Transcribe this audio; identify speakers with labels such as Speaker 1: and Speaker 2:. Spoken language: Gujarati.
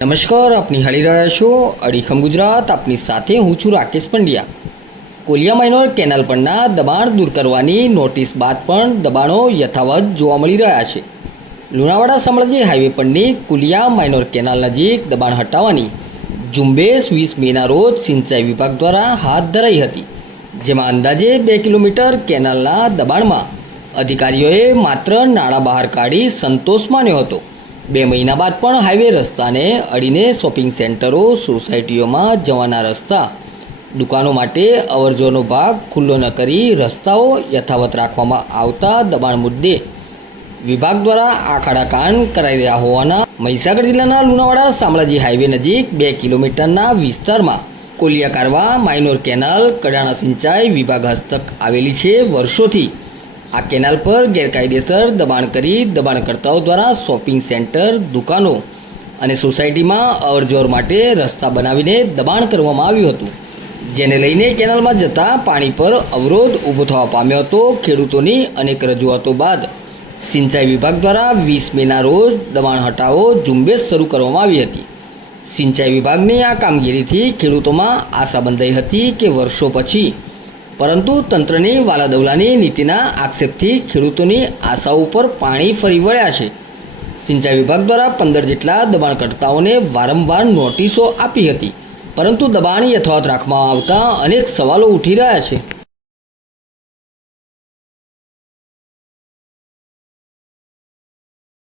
Speaker 1: નમસ્કાર આપની હાલી રહ્યા છો અડીખમ ગુજરાત. આપની સાથે હું છું રાકેશ પંડ્યા. કોલિયા માઇનોર કેનાલ પરના દબાણ દૂર કરવાની નોટિસ બાદ પણ દબાણો યથાવત જોવા મળી રહ્યા છે. લુણાવાડા સામ્રાજ્ય હાઈવે પરની કુલિયા માઇનોર કેનાલ નજીક દબાણ હટાવવાની ઝુંબેશ વીસ મેના રોજ સિંચાઈ વિભાગ દ્વારા હાથ ધરાઈ હતી, જેમાં અંદાજે બે કિલોમીટર કેનાલના દબાણમાં અધિકારીઓએ માત્ર નાણાં બહાર કાઢી સંતોષ માન્યો હતો. બે મહિના બાદ પણ હાઈવે રસ્તાને અડીને શોપિંગ સેન્ટરો સોસાયટીઓમાં જવાના રસ્તા. દુકાનો માટે અવરજવરનો ભાગ ખુલ્લો ન કરી રસ્તાઓ યથાવત રાખવામાં આવતા દબાણ મુદ્દે વિભાગ દ્વારા આખાડા કાન કરાઈ રહ્યા હોવાના મહીસાગર જિલ્લાના લુણાવાડા શામળાજી હાઈવે નજીક બે કિલોમીટરના વિસ્તારમાં કોલિયા કારવા માઇનોર કેનાલ, કડાણા સિંચાઈ વિભાગ હસ્તક આવેલી છે વર્ષોથી. આ કેનાલ પર ગેરકાયદેસર દબાણ કરી દબાણકર્તાઓ દ્વારા શોપિંગ સેન્ટર, દુકાનો અને સોસાયટીમાં અવરજવર માટે રસ્તા બનાવીને દબાણ કરવામાં આવ્યું હતું. જેને લઈને કેનાલમાં જતા પાણી પર અવરોધ ઊભો થવા પામ્યો હતો. ખેડૂતોની અનેક રજૂઆતો બાદ સિંચાઈ વિભાગ દ્વારા વીસ મેના રોજ દબાણ હટાવો ઝુંબેશ શરૂ કરવામાં આવી હતી. સિંચાઈ વિભાગની આ કામગીરીથી ખેડૂતોમાં આશા બંધાઈ હતી કે વર્ષો પછી પરંતુ તંત્રની વાલાદવલાની નીતિના આક્ષેપથી ખેડૂતોની આશાઓ ઉપર પાણી ફરી વળ્યા છે. સિંચાઈ વિભાગ દ્વારા પંદર જેટલા દબાણકર્તાઓને વારંવાર નોટિસો આપી હતી, પરંતુ દબાણ યથાવત રાખવામાં આવતા અનેક સવાલો ઉઠી રહ્યા છે.